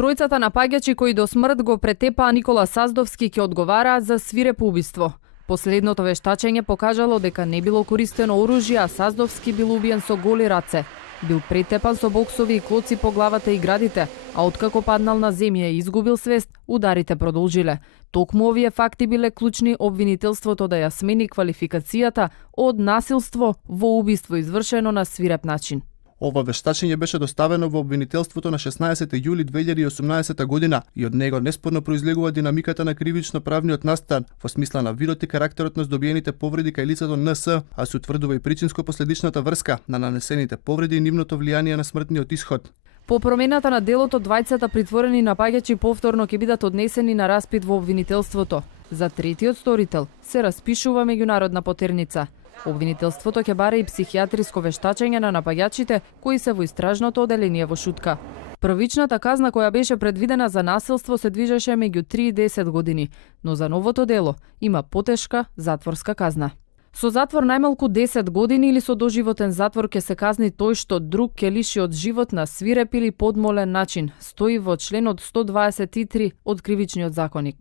Тројцата напаѓачи кои до смрт го претепаа Никола Саздовски ќе одговараат за свирепо убиство. Последното вештачење покажало дека не било користено оружје, а Саздовски бил убиен со голи раце. Бил претепан со боксови и клоци по главата и градите, а откако паднал на земја и изгубил свест, ударите продолжиле. Токму овие факти биле клучни обвинителството да ја смени квалификацијата од насилство во убиство извршено на свиреп начин. Ова вештачење беше доставено во обвинителството на 16 јули 2018 година и од него неспорно произлегува динамиката на кривично-правниот настан во смисла на видот и карактерот на здобиените повреди кај лицето НС, а се утврдува и причинско-последичната врска на нанесените повреди и нивното влијание на смртниот исход. По промената на делото, двајцата притворени напаѓачи повторно ќе бидат однесени на распит во обвинителството. За третиот сторител се распишува меѓународна потерница. Обвинителството ќе бара и психијатриско вештачење на напаѓачите кои се во истражното оделение во Шутка. Првичната казна која беше предвидена за насилство се движеше меѓу 3 и 10 години, но за новото дело има потешка затворска казна. Со затвор најмалку 10 години или со доживотен затвор ќе се казни тој што друг ќе лиши од живот на свиреп или подмолен начин, стои во членот 123 од Кривичниот законник.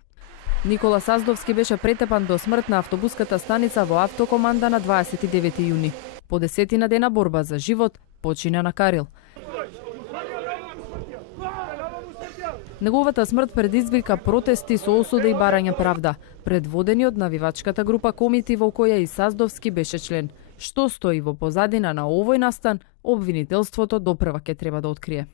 Никола Саздовски беше претепан до смрт на автобуската станица во автокоманда на 29 јуни. По 10 дена борба за живот почина на Карил. Неговата смрт предизвика протести со осуда и барање правда, предводени од навивачката група Комити во која и Саздовски беше член. Што стои во позадина на овој настан, обвинителството допрва ќе треба да открие.